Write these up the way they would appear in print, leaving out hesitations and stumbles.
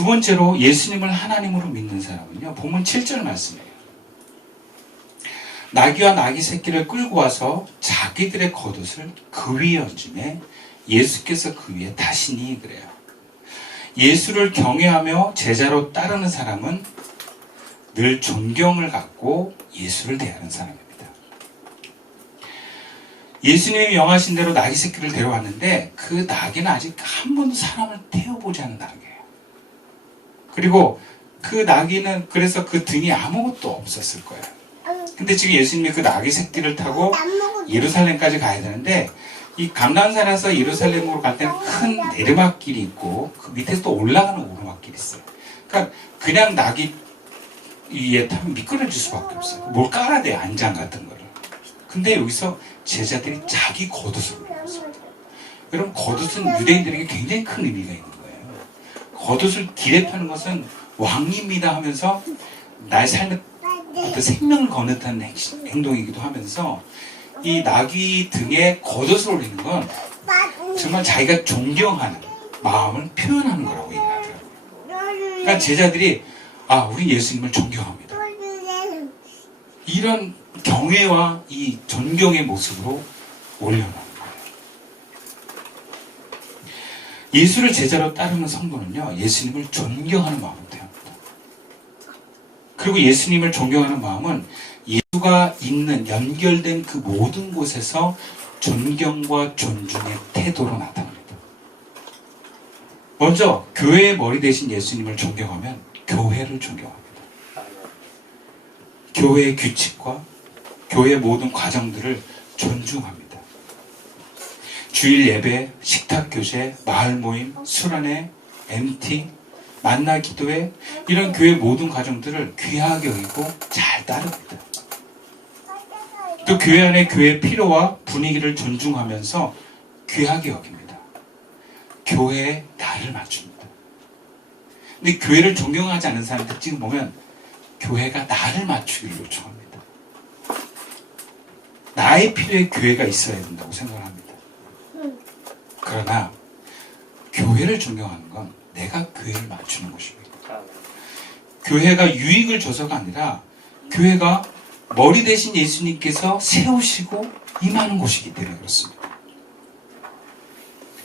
두 번째로 예수님을 하나님으로 믿는 사람은요, 본문 7절 말씀이에요. 나귀와 나귀 새끼를 끌고 와서 자기들의 겉옷을 그 위에 얹음에 예수께서 그 위에 타시니 그래요. 예수를 경외하며 제자로 따르는 사람은 늘 존경을 갖고 예수를 대하는 사람입니다. 예수님이 명하신 대로 나귀 새끼를 데려왔는데 그 나귀는 아직 한 번도 사람을 태워보지 않은 나귀예요. 그리고 그 나귀는 그래서 그 등에 아무것도 없었을 거예요. 근데 지금 예수님이 그 나귀 새끼를 타고 예루살렘까지 가야 되는데 이 감람산에서 예루살렘으로 갈 때는 큰 내리막길이 있고 그 밑에서 또 올라가는 오르막길이 있어요. 그러니까 그냥 나귀 위에 타면 미끄러질 수밖에 없어요. 뭘 깔아야 돼요, 안장 같은 거를. 근데 여기서 제자들이 자기 겉옷을 올렸어요. 여러분, 겉옷은 유대인들에게 굉장히 큰 의미가 있는 거예요. 겉옷을 길에 파는 것은 왕입니다 하면서 나의 삶의 어떤 생명을 거는 듯한 행동이기도 하면서 이 나귀 등에 겉옷을 올리는 건 정말 자기가 존경하는 마음을 표현하는 거라고 얘기를 하더라고요. 그러니까 제자들이 우리 예수님을 존경합니다. 이런 경외와 이 존경의 모습으로 올려놓은 거예요. 예수를 제자로 따르는 성도는요, 예수님을 존경하는 마음으로 대합니다. 그리고 예수님을 존경하는 마음은 예수가 있는 연결된 그 모든 곳에서 존경과 존중의 태도로 나타납니다. 먼저 교회의 머리 대신 예수님을 존경하면 교회를 존경합니다. 교회의 규칙과 교회의 모든 과정들을 존중합니다. 주일 예배, 식탁 교제, 마을 모임, 수련회, MT, 만나 기도회, 이런 교회의 모든 과정들을 귀하게 여기고 잘 따릅니다. 또 교회 안에 교회의 필요와 분위기를 존중하면서 귀하게 여깁니다. 교회에 나를 맞춥니다. 근데 교회를 존경하지 않는 사람 특징을 보면 교회가 나를 맞추기를 요청합니다. 나의 필요에 교회가 있어야 된다고 생각을 합니다. 그러나 교회를 존경하는 건 내가 교회를 맞추는 것입니다. 교회가 유익을 줘서가 아니라 교회가 머리 대신 예수님께서 세우시고 임하는 곳이기 때문에 그렇습니다.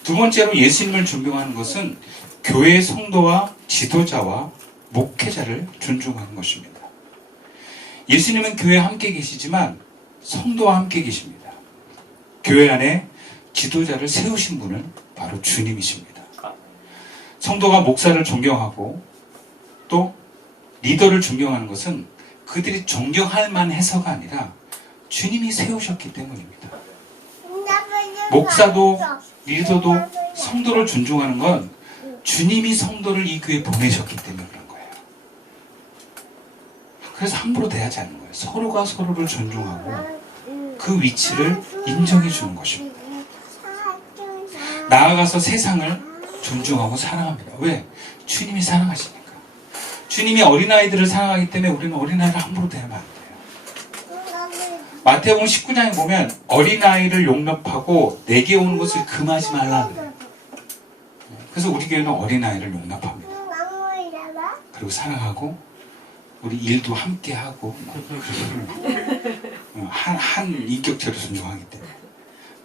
두 번째로 예수님을 존경하는 것은 교회의 성도와 지도자와 목회자를 존중하는 것입니다. 예수님은 교회에 함께 계시지만 성도와 함께 계십니다. 교회 안에 지도자를 세우신 분은 바로 주님이십니다. 성도가 목사를 존경하고 또 리더를 존경하는 것은 그들이 존경할 만해서가 아니라 주님이 세우셨기 때문입니다. 목사도 리더도 성도를 존중하는 건 주님이 성도를 이 교회에 보내셨기 때문에 그런 거예요. 그래서 함부로 대하지 않는 거예요. 서로가 서로를 존중하고 그 위치를 인정해 주는 것입니다. 나아가서 세상을 존중하고 사랑합니다. 왜? 주님이 사랑하시니까. 주님이 어린아이들을 사랑하기 때문에 우리는 어린아이를 함부로 대하면 안 돼요. 마태복음 19장에 보면 어린아이를 용납하고 내게 오는 것을 금하지 말라 그래요. 그래서 우리 교회는 어린아이를 용납합니다. 그리고 사랑하고 우리 일도 함께 하고 한 인격체로 존중하기 때문에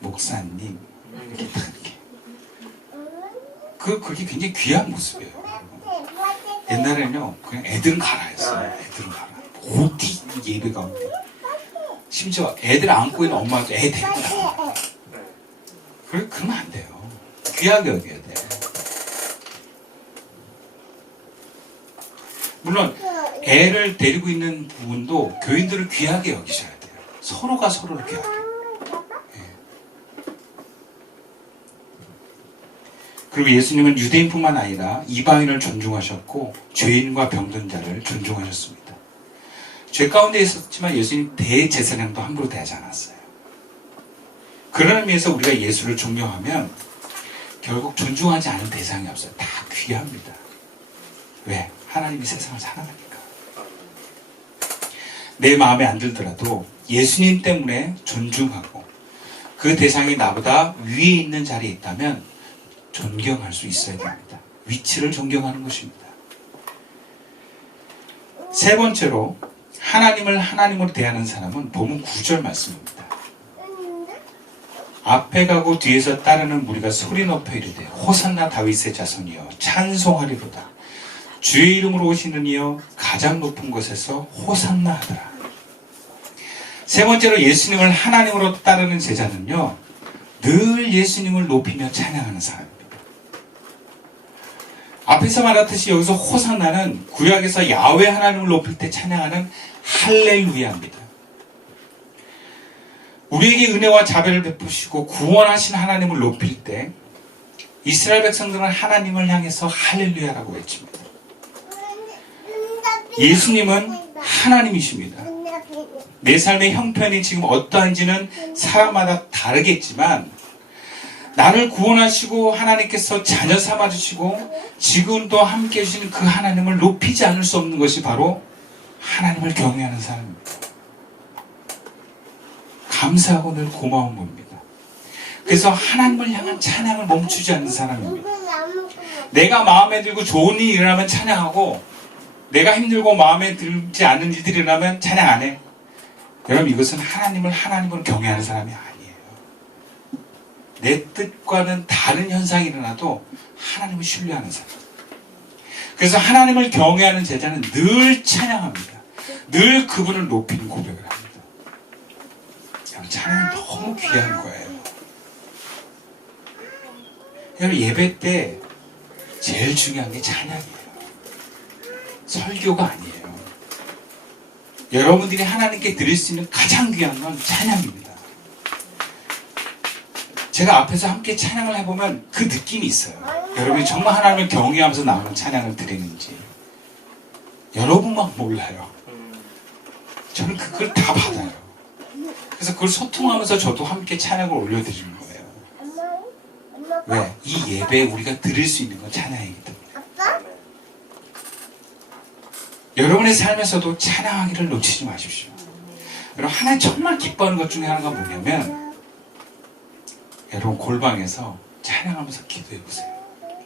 목사님 이렇게 그게 굉장히 귀한 모습이에요. 옛날에는요 그냥 애들은 가라 했어요. 애들은 가라. 어디 예배가 오는데 심지어 애들 안고 있는 엄마도 애 데리고 나가. 그러면 안 돼요. 귀하게 여겨야 돼요. 물론 애를 데리고 있는 부분도 교인들을 귀하게 여기셔야 돼요. 서로가 서로를 귀하게. 그리고 예수님은 유대인뿐만 아니라 이방인을 존중하셨고 죄인과 병든 자를 존중하셨습니다. 죄 가운데 있었지만 예수님 대제사장도 함부로 대하지 않았어요. 그런 의미에서 우리가 예수를 존경하면 결국 존중하지 않은 대상이 없어요. 다 귀합니다. 왜? 하나님이 세상을 사랑하니까. 내 마음에 안 들더라도 예수님 때문에 존중하고 그 대상이 나보다 위에 있는 자리에 있다면 존경할 수 있어야 됩니다. 위치를 존경하는 것입니다. 세 번째로 하나님을 하나님으로 대하는 사람은 본문 9절 말씀입니다. 앞에 가고 뒤에서 따르는 무리가 소리 높여 이르되 호산나 다윗의 자손이여 찬송하리로다. 주의 이름으로 오시는 이여 가장 높은 곳에서 호산나 하더라. 세 번째로 예수님을 하나님으로 따르는 제자는요, 늘 예수님을 높이며 찬양하는 사람입니다. 앞에서 말했듯이 여기서 호산나는 구약에서 야훼 하나님을 높일 때 찬양하는 할렐루야입니다. 우리에게 은혜와 자비를 베푸시고 구원하신 하나님을 높일 때 이스라엘 백성들은 하나님을 향해서 할렐루야라고 외칩니다. 예수님은 하나님이십니다. 내 삶의 형편이 지금 어떠한지는 사람마다 다르겠지만 나를 구원하시고 하나님께서 자녀 삼아주시고 지금도 함께 해주시는 그 하나님을 높이지 않을 수 없는 것이 바로 하나님을 경외하는 사람입니다. 감사하고 늘 고마운 겁니다. 그래서 하나님을 향한 찬양을 멈추지 않는 사람입니다. 내가 마음에 들고 좋은 일이 일어나면 찬양하고 내가 힘들고 마음에 들지 않는 일들이 일어나면 찬양 안 해. 여러분, 이것은 하나님을 하나님으로 경외하는 사람이 아니에요. 내 뜻과는 다른 현상이 일어나도 하나님을 신뢰하는 사람. 그래서 하나님을 경외하는 제자는 늘 찬양합니다. 늘 그분을 높이는 고백을 합니다. 찬양은 너무 귀한 거예요. 여러분, 예배 때 제일 중요한 게 찬양이에요. 설교가 아니에요. 여러분들이 하나님께 드릴 수 있는 가장 귀한 건 찬양입니다. 제가 앞에서 함께 찬양을 해보면 그 느낌이 있어요. 여러분이 정말 하나님을 경외하면서 나오는 찬양을 드리는지 여러분만 몰라요. 저는 그걸 다 받아요. 그래서 그걸 소통하면서 저도 함께 찬양을 올려드리는 거예요. 왜? 이 예배에 우리가 드릴 수 있는 건 찬양이기 때문에. 여러분의 삶에서도 찬양하기를 놓치지 마십시오. 여러분, 하나님 정말 기뻐하는 것 중에 하나가 뭐냐면 여러분 골방에서 찬양하면서 기도해보세요.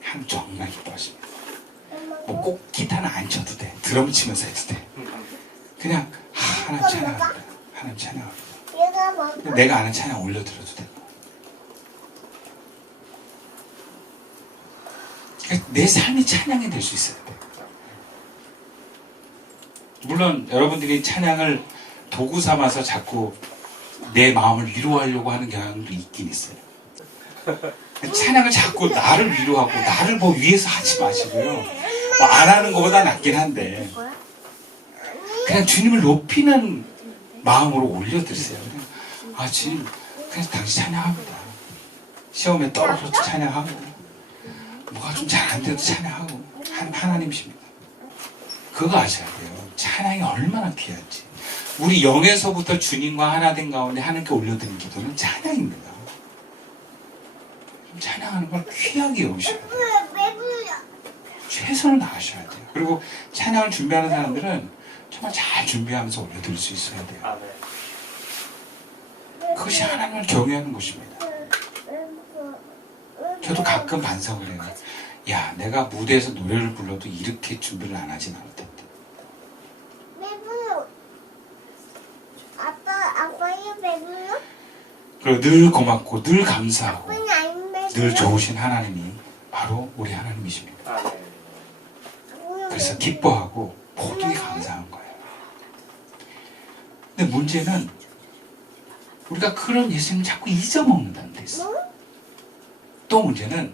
하나님 정말 기뻐하십니다. 뭐 꼭 기타는 안 쳐도 돼. 드럼 치면서 해도 돼. 그냥 하나님 찬양합니다. 하나님 찬양합니다. 내가 아는 찬양 올려드려도 되고. 내 삶이 찬양이 될 수 있어야 돼. 물론 여러분들이 찬양을 도구 삼아서 자꾸 내 마음을 위로하려고 하는 경향도 있긴 있어요. 찬양을 자꾸 나를 위로하고 나를 뭐 위해서 하지 마시고요. 뭐 안 하는 것보다 낫긴 한데 그냥 주님을 높이는 마음으로 올려드리세요. 그냥, 주님, 그냥 당신 찬양합니다. 시험에 떨어져도 찬양하고 뭐가 좀 잘 안 돼도 찬양하고 하나님이십니다. 그거 아셔야 돼요. 찬양이 얼마나 귀한지. 우리 영에서부터 주님과 하나 된 가운데 하나님께 올려드리는 기도는 찬양입니다. 찬양하는 걸 귀하게 여기셔야 돼요. 최선을 다하셔야 돼요. 그리고 찬양을 준비하는 사람들은 정말 잘 준비하면서 올려드릴 수 있어야 돼요. 그것이 하나님을 경외하는 것입니다. 저도 가끔 반성을 해요. 야, 내가 무대에서 노래를 불러도 이렇게 준비를 안 하진 않을 텐데. 아빠는 배불러? 그리고 늘 고맙고 늘 감사하고 늘 좋으신 하나님이 바로 우리 하나님이십니다. 그래서 기뻐하고 모두에 감사한 거예요. 근데 문제는 우리가 그런 예수님을 자꾸 잊어먹는다는 데 있어요. 또 문제는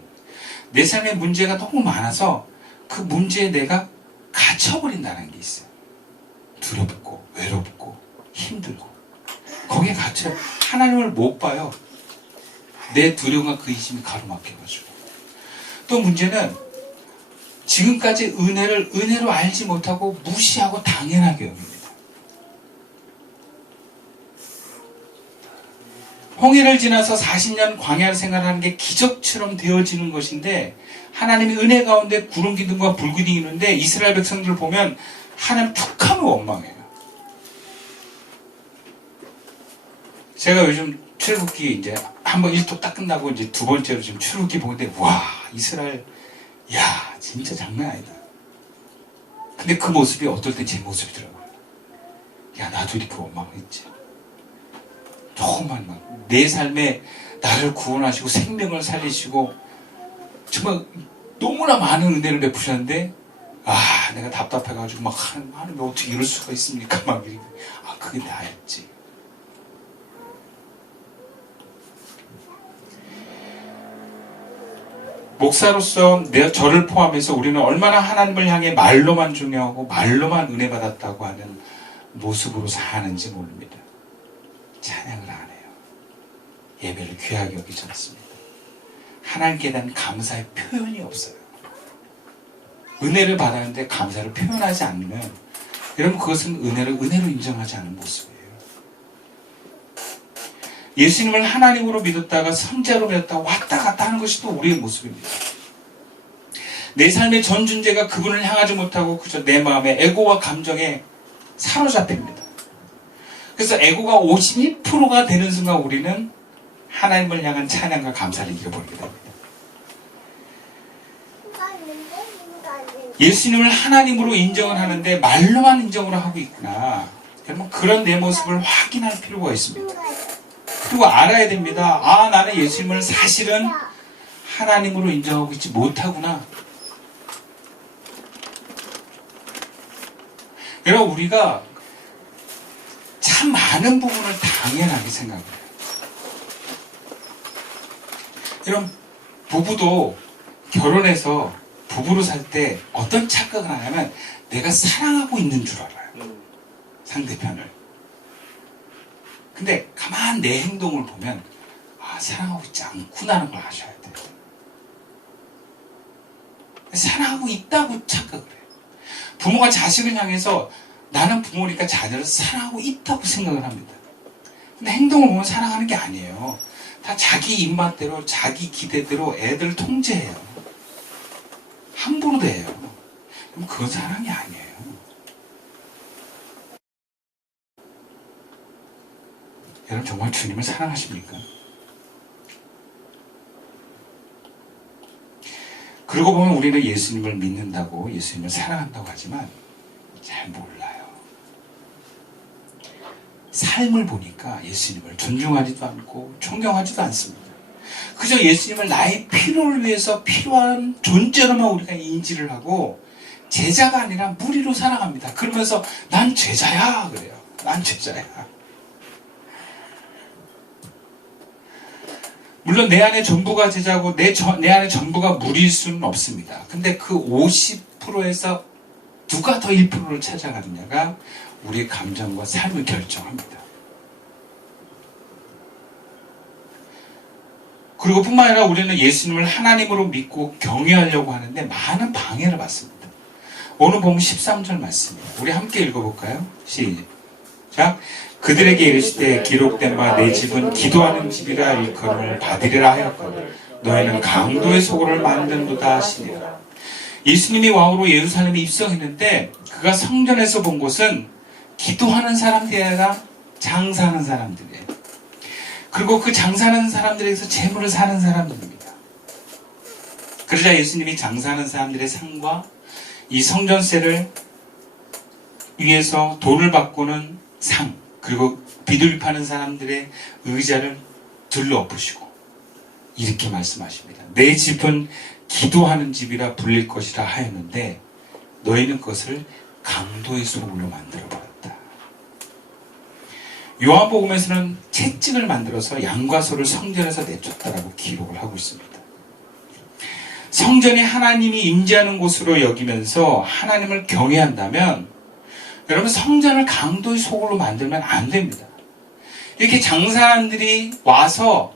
내 삶에 문제가 너무 많아서 그 문제에 내가 갇혀버린다는 게 있어요. 두렵고 외롭고 힘들고 거기에 갇혀 하나님을 못 봐요. 내 두려움과 근심이 가로막혀가지고. 또 문제는 지금까지 은혜를 은혜로 알지 못하고 무시하고 당연하게 여깁니다. 홍해를 지나서 40년 광야를 생활하는 게 기적처럼 되어지는 것인데 하나님이 은혜 가운데 구름 기둥과 불 기둥이 있는데 이스라엘 백성들을 보면 하나님 툭하면 원망해요. 제가 요즘 출애굽기 이제 한번 1도 딱 끝나고 이제 두 번째로 지금 출애굽기 보는데 와 이스라엘 야 진짜 장난 아니다. 근데 그 모습이 어떨 때 제 모습이더라고요. 야, 나도 이렇게 원망했지. 정말 막 내 삶에 나를 구원하시고 생명을 살리시고 정말 너무나 많은 은혜를 베푸셨는데, 아, 내가 답답해가지고 막 하나님 어떻게 이럴 수가 있습니까? 막 이렇게. 아, 그게 나였지. 목사로서 저를 포함해서 우리는 얼마나 하나님을 향해 말로만 중요하고 말로만 은혜 받았다고 하는 모습으로 사는지 모릅니다. 찬양을 안 해요. 예배를 귀하게 여기지 않습니다. 하나님께 대한 감사의 표현이 없어요. 은혜를 받았는데 감사를 표현하지 않으면, 여러분, 그것은 은혜로 인정하지 않는 모습이에요. 예수님을 하나님으로 믿었다가 성자로 믿었다가 왔다 갔다 하는 것이 또 우리의 모습입니다. 내 삶의 전 존재가 그분을 향하지 못하고 그저 내 마음의 에고와 감정에 사로잡힙니다. 그래서 에고가 51%가 되는 순간 우리는 하나님을 향한 찬양과 감사를 잃어버리게 됩니다. 예수님을 하나님으로 인정을 하는데 말로만 인정을 하고 있구나. 여러분, 그런 내 모습을 확인할 필요가 있습니다. 그리고 알아야 됩니다. 아, 나는 예수님을 사실은 하나님으로 인정하고 있지 못하구나. 여러분, 우리가 참 많은 부분을 당연하게 생각해요. 여러분, 부부도 결혼해서 부부로 살 때 어떤 착각을 하냐면 내가 사랑하고 있는 줄 알아요. 상대편을. 근데 가만 내 행동을 보면 아, 사랑하고 있지 않구나는 걸 아셔야 돼요. 사랑하고 있다고 착각을 해요. 부모가 자식을 향해서 나는 부모니까 자녀를 사랑하고 있다고 생각을 합니다. 근데 행동을 보면 사랑하는 게 아니에요. 다 자기 입맛대로 자기 기대대로 애들 통제해요. 함부로 대해요. 그럼 그건 사랑이 아니에요. 여러분, 정말 주님을 사랑하십니까? 그러고 보면 우리는 예수님을 믿는다고, 예수님을 사랑한다고 하지만 잘 몰라요. 삶을 보니까 예수님을 존중하지도 않고 존경하지도 않습니다. 그저 예수님을 나의 필요를 위해서 필요한 존재로만 우리가 인지를 하고 제자가 아니라 무리로 살아갑니다. 그러면서 난 제자야 그래요. 난 제자야. 물론 내 안에 전부가 제자고 내 안에 전부가 무리일 수는 없습니다. 근데 그 50%에서 누가 더 1%를 찾아가느냐가 우리의 감정과 삶을 결정합니다. 그리고 뿐만 아니라 우리는 예수님을 하나님으로 믿고 경외하려고 하는데 많은 방해를 받습니다. 오늘 보면 13절 말씀이에요. 우리 함께 읽어볼까요? 시작. 그들에게 이르시되 기록된 바 내 집은 기도하는 집이라 일컬음을 받으리라 하였거늘 너희는 강도의 소굴을 만든도다 하시니라. 예수님이 왕으로 예루살렘에 입성했는데 그가 성전에서 본 곳은 기도하는 사람들이 아니라 장사하는 사람들이에요. 그리고 그 장사하는 사람들에게서 재물을 사는 사람들입니다. 그러자 예수님이 장사하는 사람들의 상과 이 성전세를 위해서 돈을 바꾸는 상, 그리고 비둘기 파는 사람들의 의자를 들러엎으시고 이렇게 말씀하십니다. 내 집은 기도하는 집이라 불릴 것이라 하였는데 너희는 그것을 강도의 소굴로 만들어버렸다. 요한복음에서는 채찍을 만들어서 양과 소를 성전에서 내쫓다라고 기록을 하고 있습니다. 성전이 하나님이 임재하는 곳으로 여기면서 하나님을 경외한다면 여러분, 성전을 강도의 소굴로 만들면 안 됩니다. 이렇게 장사한들이 와서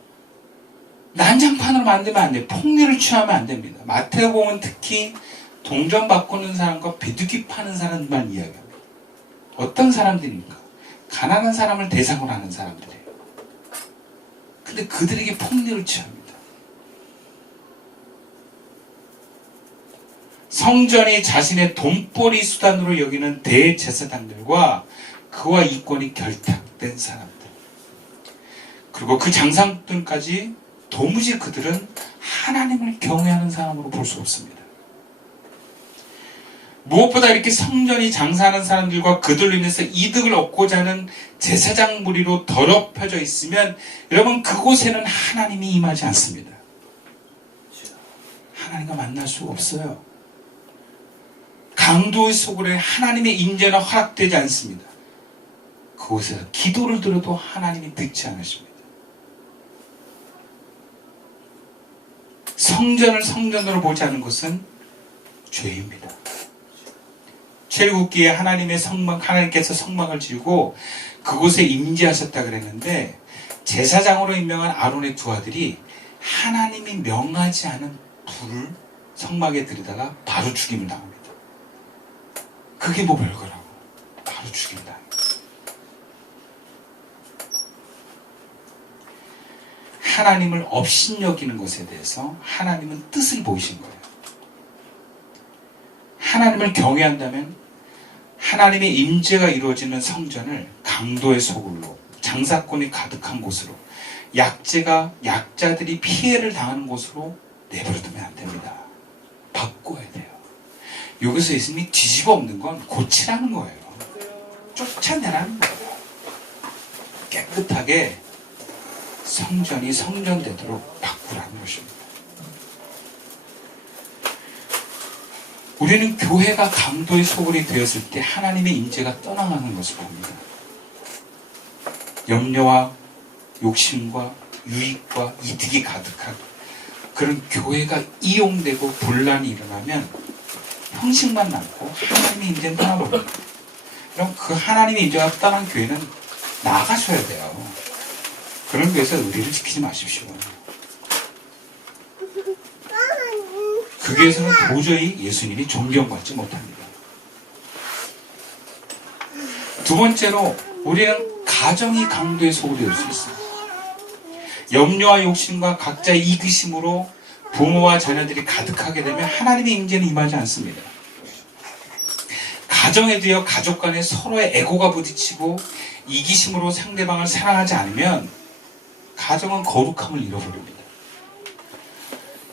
난장판으로 만들면 안 돼요. 폭리를 취하면 안 됩니다. 마태복음은 특히 동전 바꾸는 사람과 비둘기 파는 사람만 이야기합니다. 어떤 사람들입니까? 가난한 사람을 대상으로 하는 사람들이에요. 근데 그들에게 폭리를 취합니다. 성전이 자신의 돈벌이 수단으로 여기는 대제사장들과 그와 이권이 결탁된 사람들, 그리고 그 장상들까지 도무지 그들은 하나님을 경외하는 사람으로 볼 수 없습니다. 무엇보다 이렇게 성전이 장사하는 사람들과 그들로 인해서 이득을 얻고자 하는 제사장 무리로 더럽혀져 있으면 여러분 그곳에는 하나님이 임하지 않습니다. 하나님과 만날 수가 없어요. 강도의 속으로 하나님의 인재는 허락되지 않습니다. 그곳에서 기도를 들어도 하나님이 듣지 않으십니다. 성전을 성전으로 보지 않는 것은 죄입니다. 출애굽기에 하나님께서 성막을 지고 그곳에 임재하셨다 그랬는데 제사장으로 임명한 아론의 두 아들이 하나님이 명하지 않은 불을 성막에 들이다가 바로 죽임을 당합니다. 그게 뭐 별거라고. 바로 죽임을 당합니다. 하나님을 업신여기는 것에 대해서 하나님은 뜻을 보이신 거예요. 하나님을 경외한다면 하나님의 임재가 이루어지는 성전을 강도의 소굴로, 장사꾼이 가득한 곳으로, 약자들이 피해를 당하는 곳으로 내버려두면 안 됩니다. 바꿔야 돼요. 여기서 예수님이 뒤집어 엎는 건 고치라는 거예요. 쫓아내라는 거예요. 깨끗하게 성전이 성전되도록 바꾸라는 것입니다. 우리는 교회가 강도의 소굴이 되었을 때 하나님의 임재가 떠나가는 것을 봅니다. 염려와 욕심과 유익과 이득이 가득한 그런 교회가 이용되고 분란이 일어나면 형식만 남고 하나님의 임재는 떠나버립니다. 그럼 그 하나님의 임재가 떠난 교회는 나가셔야 돼요. 그런 교회에서 의리를 지키지 마십시오. 그 교회에서는 도저히 예수님이 존경받지 못합니다. 두 번째로 우리는 가정이 강도의 소굴이 될 수 있습니다. 염려와 욕심과 각자의 이기심으로 부모와 자녀들이 가득하게 되면 하나님의 임재는 임하지 않습니다. 가정에도요, 가족 간에 서로의 에고가 부딪히고 이기심으로 상대방을 사랑하지 않으면 가정은 거룩함을 잃어버립니다.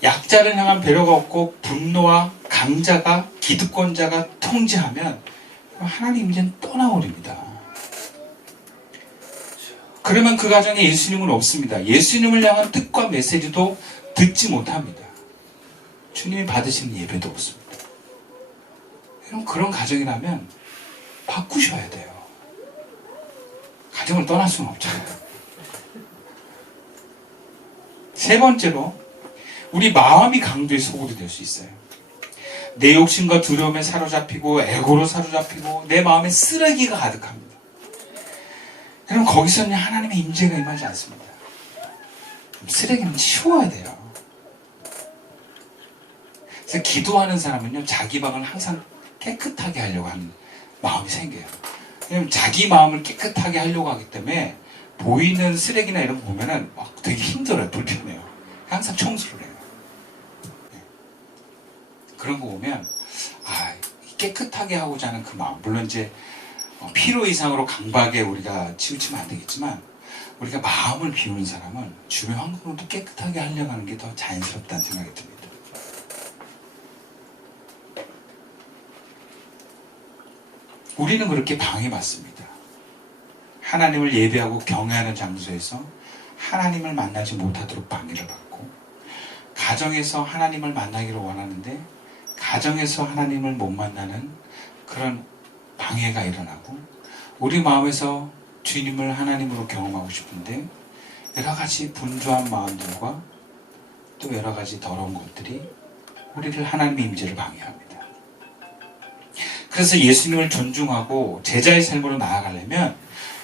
약자를 향한 배려가 없고 분노와 강자가 기득권자가 통제하면 하나님 임재는 떠나버립니다. 그러면 그 가정에 예수님은 없습니다. 예수님을 향한 뜻과 메시지도 듣지 못합니다. 주님이 받으시는 예배도 없습니다. 그럼 그런 가정이라면 바꾸셔야 돼요. 가정을 떠날 수는 없잖아요. 세 번째로 우리 마음이 강도의 소굴이 될 수 있어요. 내 욕심과 두려움에 사로잡히고 에고로 사로잡히고 내 마음에 쓰레기가 가득합니다. 그럼 거기서는 하나님의 임재가 임하지 않습니다. 쓰레기는 치워야 돼요. 그래서 기도하는 사람은요, 자기 방을 항상 깨끗하게 하려고 하는 마음이 생겨요. 왜냐면 자기 마음을 깨끗하게 하려고 하기 때문에 보이는 쓰레기나 이런 거 보면은 막 되게 힘들어요. 불편해요. 항상 청소를 해요. 그런 거 보면 깨끗하게 하고자 하는 그 마음, 물론 이제 필요 이상으로 강박에 우리가 치우치면 안 되겠지만 우리가 마음을 비우는 사람은 주변 환경을 또 깨끗하게 하려고 하는 게 더 자연스럽다는 생각이 듭니다. 우리는 그렇게 방해받습니다. 하나님을 예배하고 경외하는 장소에서 하나님을 만나지 못하도록 방해를 받고, 가정에서 하나님을 만나기를 원하는데 가정에서 하나님을 못 만나는 그런 방해가 일어나고, 우리 마음에서 주님을 하나님으로 경험하고 싶은데 여러 가지 분주한 마음들과 또 여러 가지 더러운 것들이 우리를 하나님의 임재를 방해합니다. 그래서 예수님을 존중하고 제자의 삶으로 나아가려면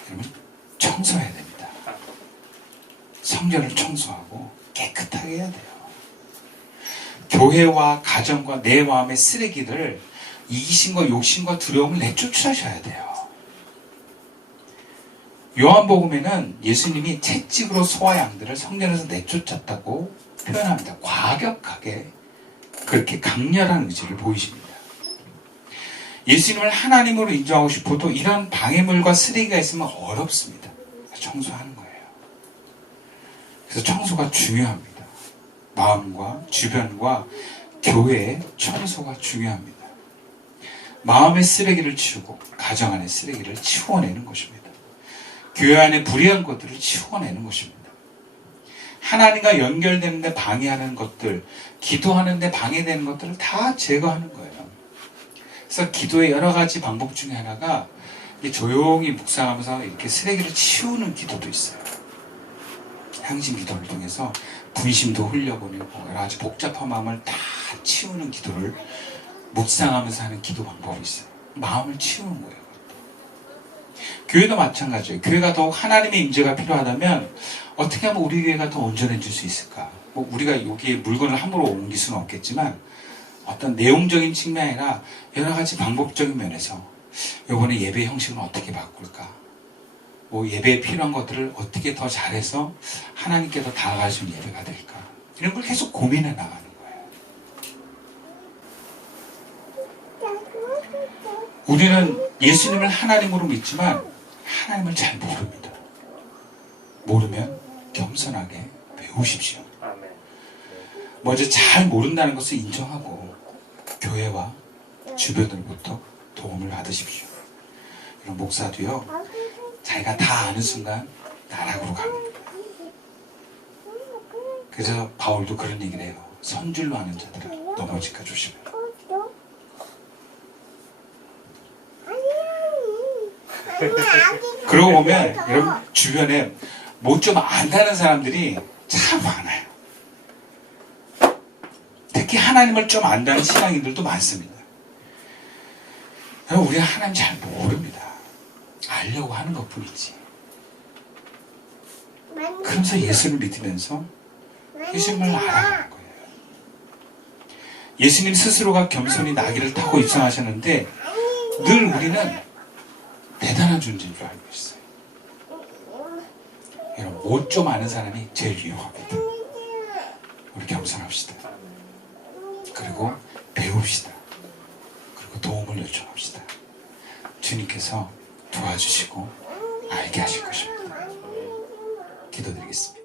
여러분 청소해야 됩니다. 성전을 청소하고 깨끗하게 해야 돼요. 교회와 가정과 내 마음의 쓰레기를, 이기심과 욕심과 두려움을 내쫓으셔야 돼요. 요한복음에는 예수님이 채찍으로 소와 양들을 성전에서 내쫓았다고 표현합니다. 과격하게 그렇게 강렬한 의지를 보이십니다. 예수님을 하나님으로 인정하고 싶어도 이런 방해물과 쓰레기가 있으면 어렵습니다. 청소하는 거예요. 그래서 청소가 중요합니다. 마음과 주변과 교회의 청소가 중요합니다. 마음의 쓰레기를 치우고 가정 안의 쓰레기를 치워내는 것입니다. 교회 안에 불의한 것들을 치워내는 것입니다. 하나님과 연결되는데 방해하는 것들, 기도하는데 방해되는 것들을 다 제거하는 거예요. 그래서 기도의 여러 가지 방법 중에 하나가 조용히 묵상하면서 이렇게 쓰레기를 치우는 기도도 있어요. 향신 기도를 통해서 분심도 흘려보내고 여러 가지 복잡한 마음을 다 치우는 기도를 묵상하면서 하는 기도 방법이 있어요. 마음을 치우는 거예요. 교회도 마찬가지예요. 교회가 더욱 하나님의 임재가 필요하다면 어떻게 하면 우리 교회가 더 온전해질 수 있을까? 뭐 우리가 여기에 물건을 함부로 옮길 수는 없겠지만 어떤 내용적인 측면이 아니라 여러 가지 방법적인 면에서 이번에 예배 형식을 어떻게 바꿀까? 뭐 예배에 필요한 것들을 어떻게 더 잘해서 하나님께 더 다가갈 수 있는 예배가 될까? 이런 걸 계속 고민해 나가는 거예요. 우리는 예수님을 하나님으로 믿지만 하나님을 잘 모릅니다. 모르면 겸손하게 배우십시오. 먼저 잘 모른다는 것을 인정하고 교회와 주변으로부터 도움을 받으십시오. 이런 목사도요, 자기가 다 아는 순간 나락으로 갑니다. 그래서 바울도 그런 얘기를 해요. 선줄로 아는 자들아 넘어질까 조심해. 그러고 보면 여러분 주변에 뭐 좀 안다는 사람들이 참 많아요. 특히 하나님을 좀 안다는 신앙인들도 많습니다. 여러분 우리가 하나님 잘 모릅니다. 알려고 하는 것뿐이지. 그러면서 예수를 믿으면서 예수님을 알아가는 거예요. 예수님 스스로가 겸손히 나귀를 타고 입성하셨는데 늘 우리는 대단한 존재인 줄 알고 있어요. 여러분 못 좀 아는 사람이 제일 위험합니다. 우리 겸손합시다. 그리고 배웁시다. 그리고 도움을 요청합시다. 주님께서 도와주시고 알게 하실 것입니다. 기도드리겠습니다.